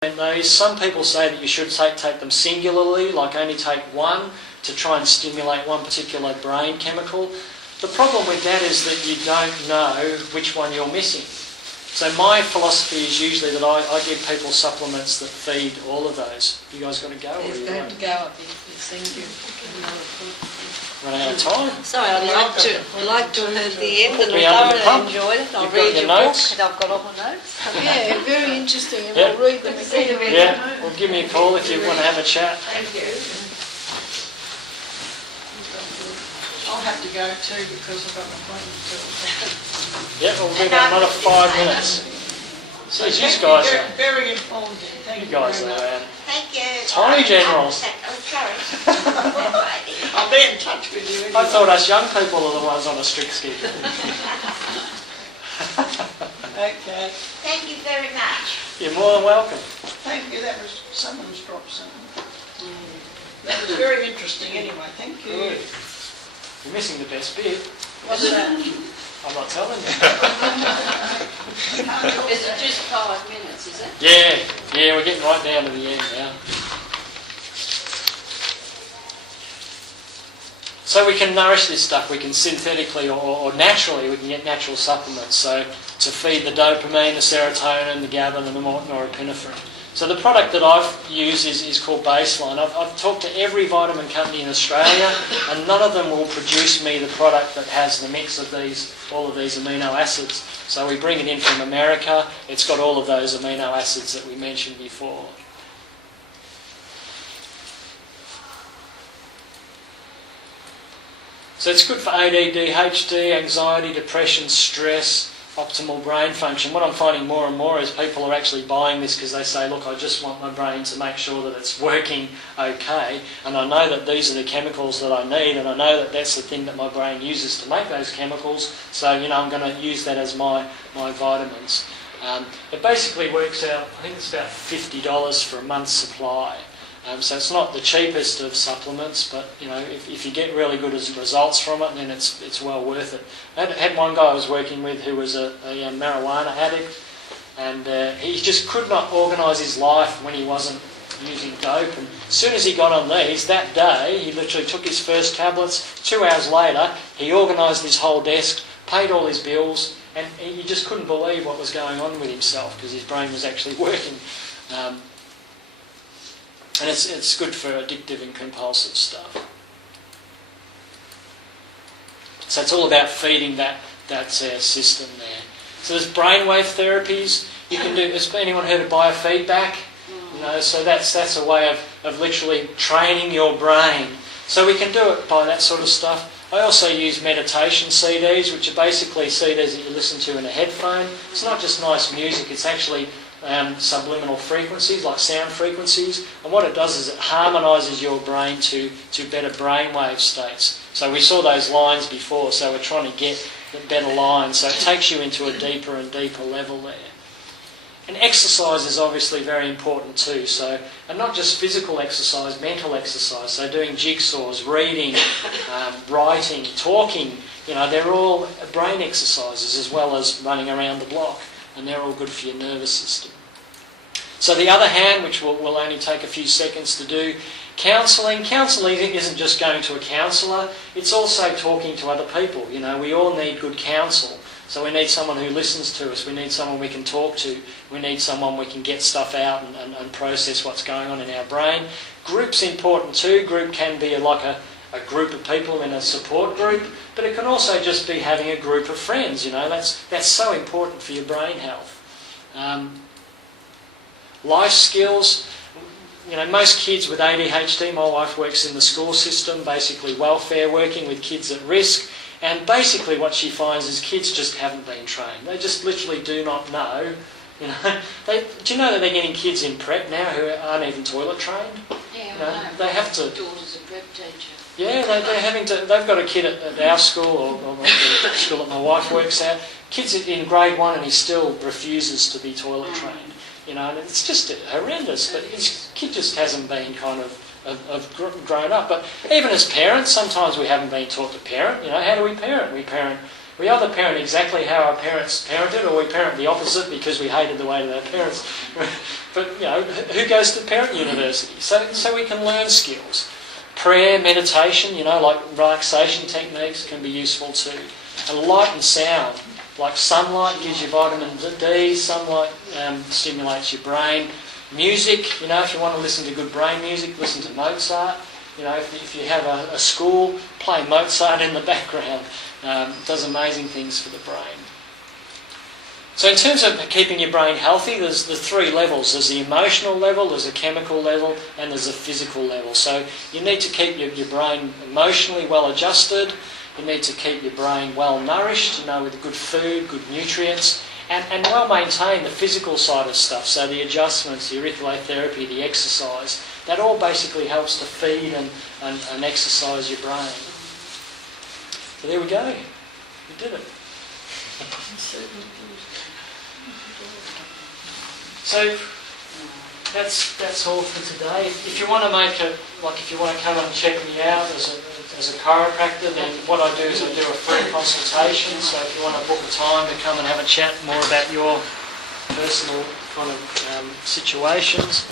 these. Some people say that you should take them singularly, like only take one to try and stimulate one particular brain chemical. The problem with that is that you don't know which one you're missing. So my philosophy is usually that I give people supplements that feed all of those. You guys got to go? It's going to go up. Thank you. Run out of time? Sorry, I'd like to have the end, and I thoroughly enjoyed it. I'll read your book, and I've got all my notes. Yeah, very interesting, and I'll read them again. Yeah, well, give me a call if you want to have a chat. Thank you. I'll have to go too because I've got an appointment too. Yeah, we'll be about another 5 minutes. So you guys are... Very informative. Thank you guys very are... much. Thank you. Tiny generals. I'll be in touch with you anyway. I thought us young people are the ones on a strict schedule. Okay. Thank you very much. You're more than welcome. Thank you. That was someone's dropped something. That was very interesting anyway. Thank you. Good. You're missing the best bit. What's that? I'm not telling you. Is it just 5 minutes, is it? Yeah, we're getting right down to the end now. So we can nourish this stuff, we can synthetically or naturally, we can get natural supplements. So to feed the dopamine, the serotonin, the GABA and the norepinephrine. So the product that I've used is called Baseline. I've talked to every vitamin company in Australia and none of them will produce me the product that has the mix of all of these amino acids. So we bring it in from America. It's got all of those amino acids that we mentioned before. So it's good for ADD, ADHD, anxiety, depression, stress, optimal brain function. What I'm finding more and more is people are actually buying this because they say, look, I just want my brain to make sure that it's working okay, and I know that these are the chemicals that I need, and I know that that's the thing that my brain uses to make those chemicals, so I'm going to use that as my vitamins. It basically works out, I think it's about $50 for a month's supply. So it's not the cheapest of supplements, but if you get really good results from it, then it's well worth it. I had one guy I was working with who was a marijuana addict, and he just could not organise his life when he wasn't using dope. And as soon as he got on these, that day, he literally took his first tablets. 2 hours later, he organised his whole desk, paid all his bills, and he just couldn't believe what was going on with himself because his brain was actually working. And it's good for addictive and compulsive stuff. So it's all about feeding that system there. So there's brainwave therapies. You can do. Has anyone heard of biofeedback? So that's a way of literally training your brain. So we can do it by that sort of stuff. I also use meditation CDs, which are basically CDs that you listen to in a headphone. It's not just nice music. It's actually subliminal frequencies, like sound frequencies, and what it does is it harmonises your brain to better brainwave states. So we saw those lines before, so we're trying to get the better lines, so it takes you into a deeper and deeper level there. And exercise is obviously very important too, and not just physical exercise, mental exercise, so doing jigsaws, reading, writing, talking, they're all brain exercises as well as running around the block. And they're all good for your nervous system. So the other hand, which will only take a few seconds to do, counselling. Counselling isn't just going to a counsellor, it's also talking to other people. We all need good counsel. So we need someone who listens to us, we need someone we can talk to, we need someone we can get stuff out and process what's going on in our brain. Group's important too. Group can be like a group of people in a support group, but it can also just be having a group of friends. That's so important for your brain health. Life skills. Most kids with ADHD, my wife works in the school system, basically welfare, working with kids at risk, and basically what she finds is kids just haven't been trained. They just literally do not know. Do you know that they're getting kids in prep now who aren't even toilet trained? Yeah, they have to. Daughter's a prep teacher. Yeah, they're having to. They've got a kid at our school, or the school that my wife works at. Kid's in grade 1 and he still refuses to be toilet trained. And it's just horrendous. But his kid just hasn't been kind of grown up. But even as parents, sometimes we haven't been taught to parent. How do we parent? We parent We either parent exactly how our parents parented, or we parent the opposite because we hated the way that our parents. But who goes to parent university? So we can learn skills. Prayer, meditation, like relaxation techniques can be useful too. And light and sound, like sunlight gives you vitamin D. Sunlight stimulates your brain. Music, if you want to listen to good brain music, listen to Mozart. If you have a school, play Mozart in the background. Does amazing things for the brain. So in terms of keeping your brain healthy, there's the three levels. There's the emotional level, there's a chemical level, and there's a physical level. So you need to keep your brain emotionally well adjusted. You need to keep your brain well nourished, with good food, good nutrients, and well maintain the physical side of stuff. So the adjustments, the auriculotherapy, the exercise, that all basically helps to feed and exercise your brain. So there we go. We did it. So that's all for today. If you want to if you want to come and check me out as a chiropractor, then what I do is I do a free consultation. So if you want to book a time to come and have a chat more about your personal kind of situations.